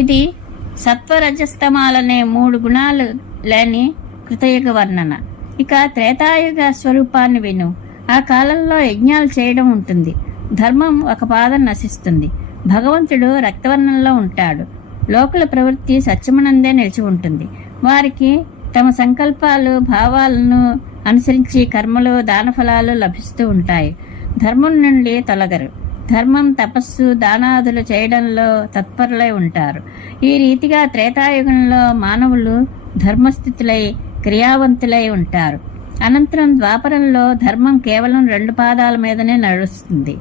ఇది సత్వరజస్తమాలనే 3 గుణాలు లేని కృతయుగ వర్ణన. ఇక త్రేతాయుగ స్వరూపాన్ని విను. ఆ కాలంలో యజ్ఞాలు చేయడం ఉంటుంది. ధర్మం ఒక పాదం నశిస్తుంది. భగవంతుడు రక్తవర్ణంలో ఉంటాడు. లోకుల ప్రవృత్తి సత్యమునందే నిలిచి ఉంటుంది. వారికి తమ సంకల్పాలు భావాలను అనుసరించి కర్మలు దానఫలాలు లభిస్తూ ఉంటాయి. ధర్మం నుండి తొలగరు. ధర్మం, తపస్సు, దానాదులు చేయడంలో తత్పరులై ఉంటారు. ఈ రీతిగా త్రేతాయుగంలో మానవులు ధర్మస్థితులై క్రియావంతులై ఉంటారు. అనంతరం ద్వాపరంలో ధర్మం కేవలం 2 పాదాల మీదనే నడుస్తుంది.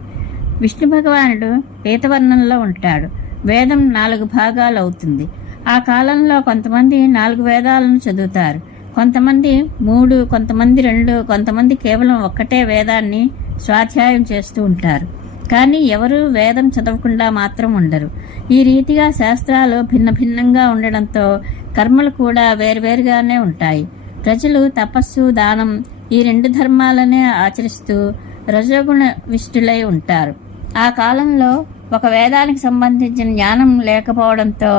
విష్ణు భగవానుడు పీతవర్ణంలో ఉంటాడు. వేదం 4 భాగాలు అవుతుంది. ఆ కాలంలో కొంతమంది 4 వేదాలను చదువుతారు. కొంతమంది 3, కొంతమంది 2, కొంతమంది కేవలం ఒక్కటే వేదాన్ని స్వాధ్యాయం చేస్తూ ఉంటారు. కానీ ఎవరూ వేదం చదవకుండా మాత్రం ఉండరు. ఈ రీతిగా శాస్త్రాలు భిన్న భిన్నంగా ఉండడంతో కర్మలు కూడా వేరువేరుగానే ఉంటాయి. ప్రజలు తపస్సు, దానం ఈ 2 ధర్మాలనే ఆచరిస్తూ రజోగుణ విష్టులై ఉంటారు. ఆ కాలంలో ఒక వేదానికి సంబంధించిన జ్ఞానం లేకపోవడంతో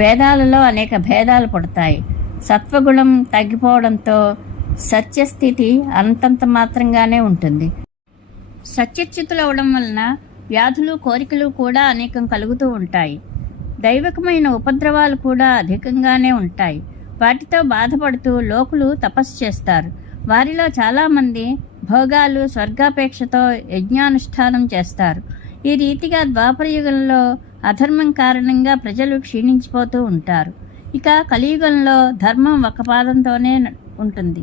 వేదాలలో అనేక భేదాలు పుడతాయి. సత్వగుణం తగ్గిపోవడంతో సత్యస్థితి అంతంత మాత్రంగానే ఉంటుంది. సత్యచ్యుతులవడం వలన వ్యాధులు, కోరికలు కూడా అనేకం కలుగుతూ ఉంటాయి. దైవికమైన ఉపద్రవాలు కూడా అధికంగానే ఉంటాయి. వాటితో బాధపడుతూ లోకులు తపస్సు చేస్తారు. వారిలో చాలామంది భోగాలు, స్వర్గాపేక్షతో యజ్ఞానుష్ఠానం చేస్తారు. ఈ రీతిగా ద్వాపరయుగంలో అధర్మం కారణంగా ప్రజలు క్షీణించిపోతూ ఉంటారు. ఇక కలియుగంలో ధర్మం ఒక పాదంతోనే ఉంటుంది.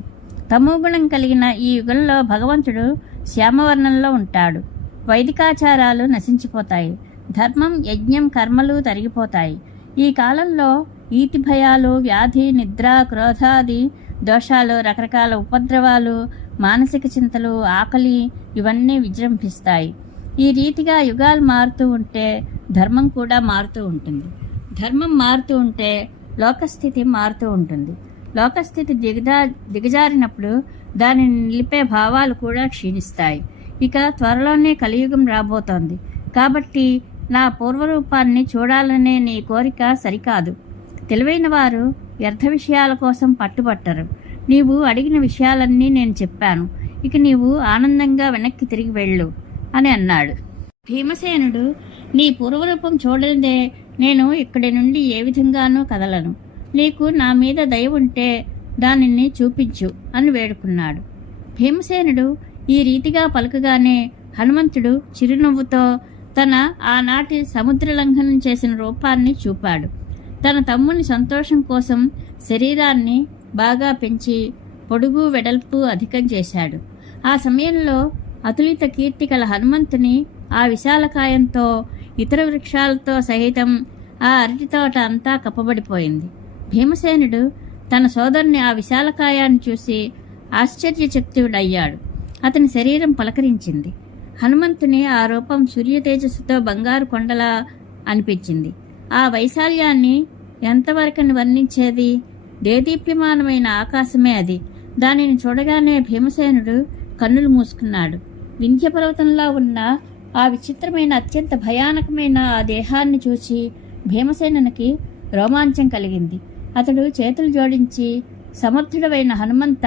తమోగుణం కలిగిన ఈ యుగంలో భగవంతుడు శ్యామవర్ణంలో ఉంటాడు. వైదికాచారాలు నశించిపోతాయి. ధర్మం, యజ్ఞం, కర్మలు తరిగిపోతాయి. ఈ కాలంలో ఈతి భయాలు, వ్యాధి, నిద్ర, క్రోధాది దోషాలు, రకరకాల ఉపద్రవాలు, మానసిక చింతలు, ఆకలి ఇవన్నీ విజృంభిస్తాయి. ఈ రీతిగా యుగాలు మారుతూ ఉంటే ధర్మం కూడా మారుతూ ఉంటుంది. ధర్మం మారుతూ ఉంటే లోకస్థితి మారుతూ ఉంటుంది. లోకస్థితి దిగజారినప్పుడు దానిని నిలిపే భావాలు కూడా క్షీణిస్తాయి. ఇక త్వరలోనే కలియుగం రాబోతోంది. కాబట్టి నా పూర్వరూపాన్ని చూడాలనే నీ కోరిక సరికాదు. తెలివైన వారు వ్యర్థ విషయాల కోసం పట్టుబట్టరు. నీవు అడిగిన విషయాలన్నీ నేను చెప్పాను. ఇక నీవు ఆనందంగా వెనక్కి తిరిగి వెళ్ళు అని అన్నాడు. భీమసేనుడు, నీ పూర్వరూపం చూడనిదే నేను ఇక్కడి నుండి ఏ విధంగానూ కదలను. నీకు నా మీద దయ ఉంటే దానిని చూపించు అని వేడుకున్నాడు. భీమసేనుడు ఈ రీతిగా పలుకగానే హనుమంతుడు చిరునవ్వుతో తన ఆనాటి సముద్రలంఘనం చేసిన రూపాన్ని చూపాడు. తన తమ్ముని సంతోషం కోసం శరీరాన్ని బాగా పెంచి పొడుగు, వెడల్పు అధికం చేశాడు. ఆ సమయంలో అతులిత కీర్తి కల హనుమంతుని ఆ విశాలకాయంతో ఇతర వృక్షాలతో సహితం ఆ అరటి తోట అంతా కప్పబడిపోయింది. భీమసేనుడు తన సోదరుని ఆ విశాలకాయాన్ని చూసి ఆశ్చర్యచకితుడయ్యాడు. అతని శరీరం పలకరించింది. హనుమంతుని ఆ రూపం సూర్య తేజస్సుతో బంగారు కొండలా అనిపించింది. ఆ వైశాల్యాన్ని ఎంతవరకని వర్ణించేది? దేదీప్యమానమైన ఆకాశమే అది. దానిని చూడగానే భీమసేనుడు కన్నులు మూసుకున్నాడు. వింధ్యపర్వతంలా ఉన్న ఆ విచిత్రమైన, అత్యంత భయానకమైన ఆ దేహాన్ని చూసి భీమసేనునికి రోమాంచం కలిగింది. అతడు చేతులు జోడించి, సమర్థుడవైన హనుమంత,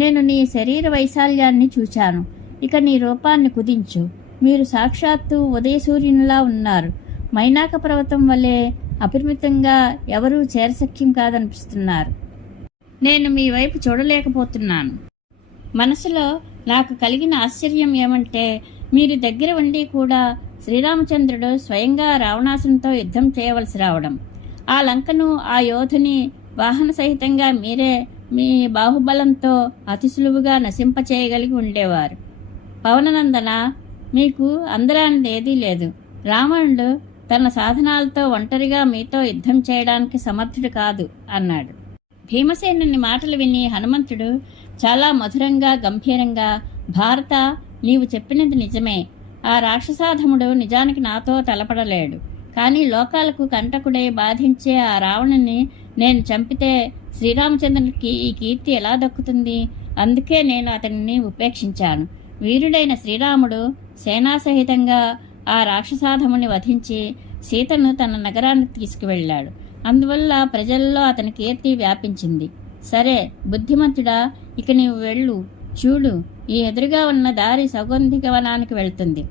నేను నీ శరీర వైశాల్యాన్ని చూచాను. ఇక నీ రూపాన్ని కుదించు. మీరు సాక్షాత్తు ఉదయసూర్యునిలా ఉన్నారు. మైనాక పర్వతం వలె అపరిమితంగా ఎవరూ చేరసఖ్యం కాదనిపిస్తున్నారు. నేను మీ వైపు చూడలేకపోతున్నాను. మనసులో నాకు కలిగిన ఆశ్చర్యం ఏమంటే, మీరు దగ్గర ఉండి కూడా శ్రీరామచంద్రుడు స్వయంగా రావణాసునితో యుద్ధం చేయవలసి రావడం. ఆ లంకను, ఆ యోధుని వాహన సహితంగా మీరే మీ బాహుబలంతో అతి సులువుగా నశింపచేయగలిగి ఉండేవారు. పవననందన, మీకు అందరానిది ఏదీ లేదు. రావణుడు తన సాధనాలతో ఒంటరిగా మీతో యుద్ధం చేయడానికి సమర్థుడు కాదు అన్నాడు. భీమసేనుని మాటలు విని హనుమంతుడు చాలా మధురంగా, గంభీరంగా, భారత, నీవు చెప్పినది నిజమే. ఆ రాక్షసాధముడు నిజానికి నాతో తలపడలేడు. కానీ లోకాలకు కంటకుడై బాధించే ఆ రావణుని నేను చంపితే శ్రీరామచంద్రునికి ఈ కీర్తి ఎలా దక్కుతుంది? అందుకే నేను అతనిని ఉపేక్షించాను. వీరుడైన శ్రీరాముడు సేనాసహితంగా ఆ రాక్షసాధముని వధించి సీతను తన నగరానికి తీసుకువెళ్ళాడు. అందువల్ల ప్రజల్లో అతని కీర్తి వ్యాపించింది. సరే బుద్ధిమంతుడా, ఇక నీవు వెళ్ళు. చూడు, ఈ ఎదురుగా ఉన్న దారి సౌగంధిక వనానికి వెళ్తుంది.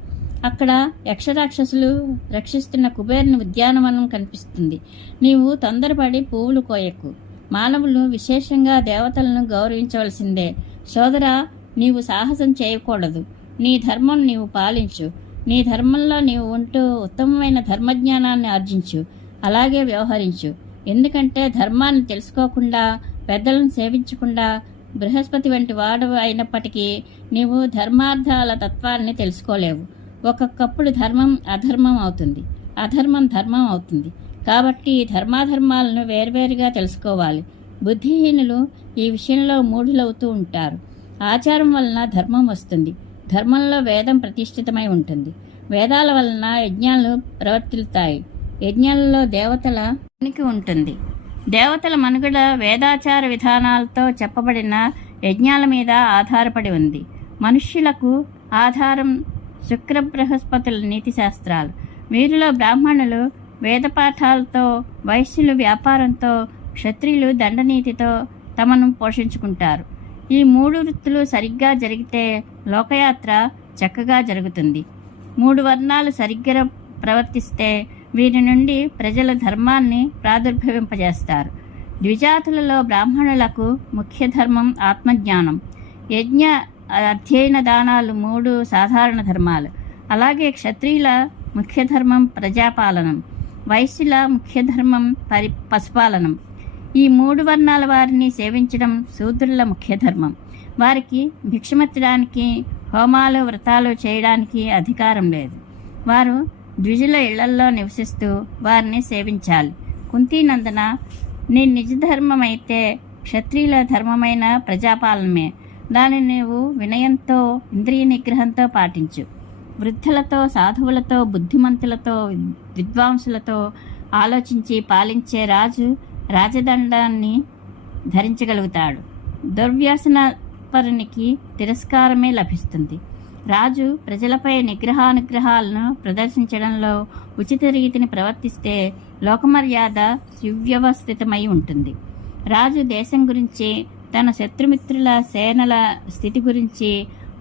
అక్కడ యక్షరాక్షసులు రక్షిస్తున్న కుబేరుని ఉద్యానవనం కనిపిస్తుంది. నీవు తొందరపడి పువ్వులు కోయకు. మానవులు, విశేషంగా దేవతలను గౌరవించవలసిందే. సోదరా, నీవు సాహసం చేయకూడదు. నీ ధర్మం నీవు పాలించు. నీ ధర్మంలో నీవు ఉంటూ ఉత్తమమైన ధర్మజ్ఞానాన్ని ఆర్జించు. అలాగే వ్యవహరించు. ఎందుకంటే ధర్మాన్ని తెలుసుకోకుండా, పెద్దలను సేవించకుండా బృహస్పతి వంటి వాడు అయినప్పటికీ నీవు ధర్మార్థాల తత్వాన్ని తెలుసుకోలేవు. ఒక్కొక్కప్పుడు ధర్మం అధర్మం అవుతుంది, అధర్మం ధర్మం అవుతుంది. కాబట్టి ధర్మాధర్మాలను వేర్వేరుగా తెలుసుకోవాలి. బుద్ధిహీనులు ఈ విషయంలో మూఢులవుతూ ఉంటారు. ఆచారం వలన ధర్మం వస్తుంది. ధర్మంలో వేదం ప్రతిష్ఠితమై ఉంటుంది. వేదాల వలన యజ్ఞాలు ప్రవర్తిల్తాయి. యజ్ఞాలలో దేవతల ఉనికి ఉంటుంది. దేవతల మనుగడ వేదాచార విధానాలతో చెప్పబడిన యజ్ఞాల మీద ఆధారపడి ఉంది. మనుష్యులకు ఆధారం శుక్ర బృహస్పతుల నీతిశాస్త్రాలు. వీరిలో బ్రాహ్మణులు వేదపాఠాలతో, వైశ్యులు వ్యాపారంతో, క్షత్రియులు దండనీతితో తమను పోషించుకుంటారు. ఈ మూడు వృత్తులు సరిగ్గా జరిగితే లోకయాత్ర చక్కగా జరుగుతుంది. మూడు వర్ణాలు సరిగ్గా ప్రవర్తిస్తే వీరి నుండి ప్రజల ధర్మాన్ని ప్రాదుర్భవింపజేస్తారు. ద్విజాతులలో బ్రాహ్మణులకు ముఖ్య ధర్మం ఆత్మజ్ఞానం. యజ్ఞ అధ్యయన దానాలు మూడు సాధారణ ధర్మాలు. అలాగే క్షత్రియుల ముఖ్య ధర్మం ప్రజాపాలనం, వైశ్యుల ముఖ్య ధర్మం పశుపాలనం. ఈ మూడు వర్ణాల వారిని సేవించడం శూద్రుల ముఖ్య ధర్మం. వారికి భిక్షమెత్తడానికి, హోమాలు వ్రతాలు చేయడానికి అధికారం లేదు. వారు ద్విజుల ఇళ్లల్లో నివసిస్తూ వారిని సేవించాలి. కుంతీనందన, నీ నిజ ధర్మమైతే క్షత్రియుల ధర్మమైన ప్రజాపాలనమే. దానిని నీవు వినయంతో, ఇంద్రియ నిగ్రహంతో పాటించు. వృద్ధులతో, సాధువులతో, బుద్ధిమంతులతో, విద్వాంసులతో ఆలోచించి పాలించే రాజు రాజదండాన్ని ధరించగలుగుతాడు. దుర్వ్యసనపరునికి తిరస్కారమే లభిస్తుంది. రాజు ప్రజలపై నిగ్రహానుగ్రహాలను ప్రదర్శించడంలో ఉచిత రీతిని ప్రవర్తిస్తే లోకమర్యాద సువ్యవస్థితమై ఉంటుంది. రాజు దేశం గురించి, తన శత్రుమిత్రుల సేనల స్థితి గురించి,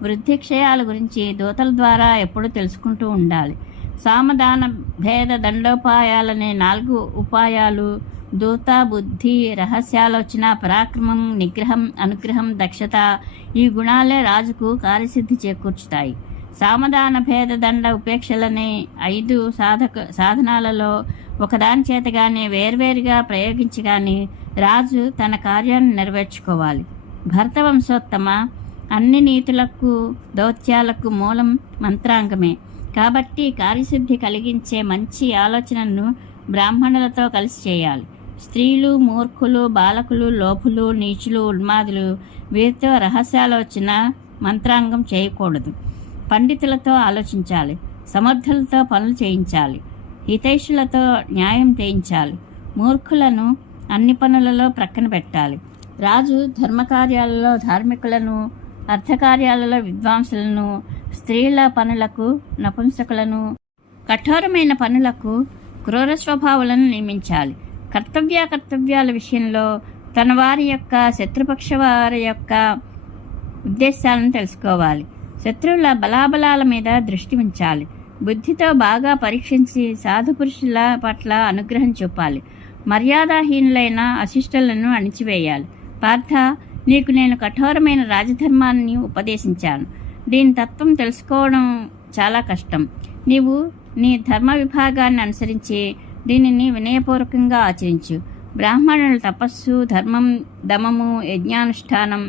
వృద్ధిక్షయాల గురించి దూతల ద్వారా ఎప్పుడూ తెలుసుకుంటూ ఉండాలి. సామదాన భేద దండోపాయాలనే 4 ఉపాయాలు దూత, బుద్ధి, రహస్యాలోచన, పరాక్రమం, నిగ్రహం, అనుగ్రహం, దక్షత, ఈ గుణాలే రాజుకు కార్యసిద్ధి చేకూర్చుతాయి. సామదాన భేద దండ ఉపేక్షలనే 5 సాధనాలలో ఒకదాని చేత కానీ వేర్వేరుగా ప్రయోగించి కానీ రాజు తన కార్యాన్ని నెరవేర్చుకోవాలి. భరతవంశోత్తమ, అన్ని నీతులకు, దౌత్యాలకు మూలం మంత్రాంగమే. కాబట్టి కార్యసిద్ధి కలిగించే మంచి ఆలోచనను బ్రాహ్మణులతో కలిసి చేయాలి. స్త్రీలు, మూర్ఖులు, బాలకులు, లోపులు, నీచులు, ఉన్మాదులు వీరితో రహస్యాలోచన, మంత్రాంగం చేయకూడదు. పండితులతో ఆలోచించాలి. సమర్థులతో పనులు చేయించాలి. హితైషులతో న్యాయం చేయించాలి. మూర్ఖులను అన్ని పనులలో ప్రక్కన పెట్టాలి. రాజు ధర్మకార్యాలలో ధార్మికులను, అర్థకార్యాలలో విద్వాంసులను, స్త్రీల పనులకు నపుంసకులను, కఠోరమైన పనులకు క్రూర స్వభావాలను నియమించాలి. కర్తవ్యాల విషయంలో తన వారి యొక్క, శత్రుపక్ష వారి యొక్క ఉద్దేశాలను తెలుసుకోవాలి. శత్రువుల బలాబలాల మీద దృష్టి ఉంచాలి. బుద్ధితో బాగా పరీక్షించి సాధుపురుషుల పట్ల అనుగ్రహం చూపాలి. మర్యాదాహీనులైన అశిష్టులను అణిచివేయాలి. పార్థ, నీకు నేను కఠోరమైన రాజధర్మాన్ని ఉపదేశించాను. దీని తత్వం తెలుసుకోవడం చాలా కష్టం. నీవు నీ ధర్మ విభాగాన్ని అనుసరించి దీనిని వినయపూర్వకంగా ఆచరించు. బ్రాహ్మణుల తపస్సు, ధర్మం, దమము, యజ్ఞానుష్ఠానం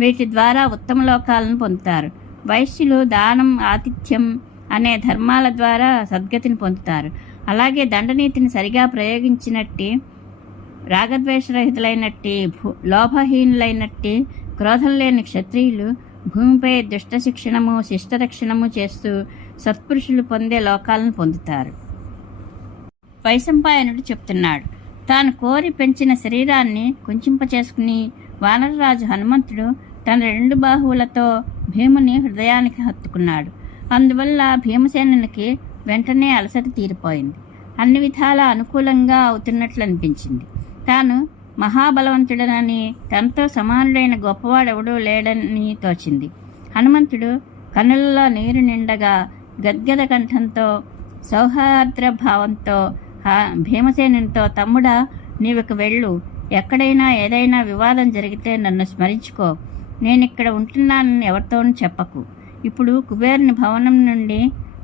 వీటి ద్వారా ఉత్తమ లోకాలను పొందుతారు. వైశ్యులు దానం, ఆతిథ్యం అనే ధర్మాల ద్వారా సద్గతిని పొందుతారు. అలాగే దండనీతిని సరిగా ప్రయోగించినట్టి, రాగద్వేషరహితులైనట్టి, లోభహీనులైనట్టి, క్రోధం లేని క్షత్రియులు భూమిపై దుష్ట శిక్షణము, శిష్టరక్షణము చేస్తూ సత్పురుషులు పొందే లోకాలను పొందుతారు. వైశంపాయనుడు చెప్తున్నాడు. తాను కోరి పెంచిన శరీరాన్ని కుంచింపచేసుకుని వానరరాజు హనుమంతుడు తన 2 బాహువులతో భీముని హృదయానికి హత్తుకున్నాడు. అందువల్ల భీమసేనునికి వెంటనే అలసట తీరిపోయింది. అన్ని విధాలా అనుకూలంగా అవుతున్నట్లు అనిపించింది. తాను మహాబలవంతుడనని, తనతో సమానుడైన గొప్పవాడెవడూ లేడని తోచింది. హనుమంతుడు కన్నులలో నీరు నిండగా గద్గద కంఠంతో సౌహార్ద్ర భావంతో భీమసేనునితో, తమ్ముడా, నీవిక వెళ్ళు. ఎక్కడైనా ఏదైనా వివాదం జరిగితే నన్ను స్మరించుకో. నేనిక్కడ ఉంటున్నానని ఎవరితోనూ చెప్పకు. ఇప్పుడు కుబేరుని భవనం నుండి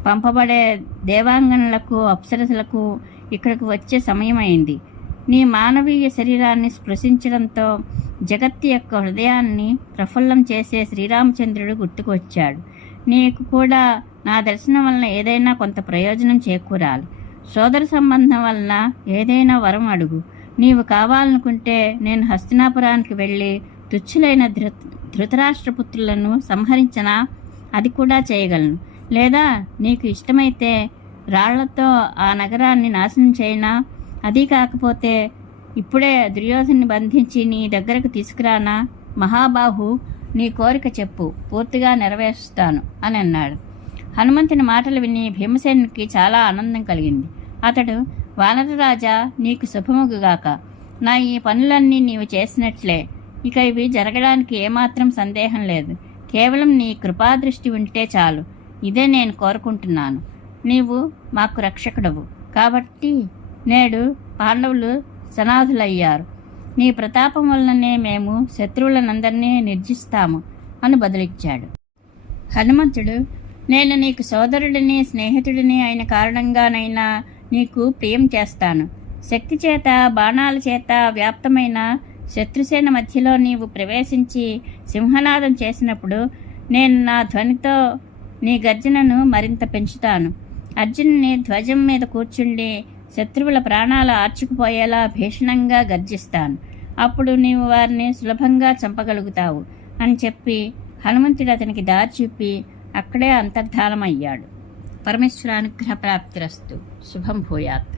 పంపబడే దేవాంగనులకు, అప్సరసులకు ఇక్కడికి వచ్చే సమయం అయింది. నీ మానవీయ శరీరాన్ని స్పృశించడంతో జగత్తు యొక్క హృదయాన్ని ప్రఫుల్లం చేసే శ్రీరామచంద్రుడు గుర్తుకు వచ్చాడు. నీకు కూడా నా దర్శనం వలన ఏదైనా కొంత ప్రయోజనం చేకూరాలి. సోదర సంబంధం వలన ఏదైనా వరం అడుగు. నీవు కావాలనుకుంటే నేను హస్తినాపురానికి వెళ్ళి తుచ్చులైన ధృతరాష్ట్రపుత్రులను సంహరించనా? అది కూడా చేయగలను. లేదా నీకు ఇష్టమైతే రాళ్లతో ఆ నగరాన్ని నాశనం చేయనా? అది కాకపోతే ఇప్పుడే దుర్యోధన్ని బంధించి నీ దగ్గరకు తీసుకురానా? మహాబాహు, నీ కోరిక చెప్పు, పూర్తిగా నెరవేరుస్తాను అని అన్నాడు. హనుమంతుని మాటలు విని భీమసేనునికి చాలా ఆనందం కలిగింది. అతడు, వానరరాజా, నీకు శుభముగాక. నా ఈ పనులన్నీ నీవు చేసినట్లే. ఇక ఇవి జరగడానికి ఏమాత్రం సందేహం లేదు. కేవలం నీ కృపాదృష్టి ఉంటే చాలు. ఇదే నేను కోరుకుంటున్నాను. నీవు మాకు రక్షకుడవు కాబట్టి నేడు పాండవులు సనాథులయ్యారు. నీ ప్రతాపం వలననే మేము శత్రువులనందరినీ నిర్జిస్తాము అని బదులిచ్చాడు. హనుమంతుడు, నేను నీకు సోదరుడిని, స్నేహితుడిని అయిన కారణంగానైనా నీకు ప్రియం చేస్తాను. శక్తి చేత, బాణాల చేత వ్యాప్తమైన శత్రుసేన మధ్యలో నీవు ప్రవేశించి సింహనాదం చేసినప్పుడు నేను నా ధ్వనితో నీ గర్జనను మరింత పెంచుతాను. అర్జునుని ధ్వజం మీద కూర్చుండి శత్రువుల ప్రాణాలు ఆర్చుకుపోయేలా భీషణంగా గర్జిస్తాను. అప్పుడు నీవు వారిని సులభంగా చంపగలుగుతావు అని చెప్పి హనుమంతుడు అతనికి దారి చూపి అక్కడే అంతర్ధానమయ్యాడు. పరమేశ్వరానుగ్రహ ప్రాప్తిరస్తు. శుభం భూయాత్.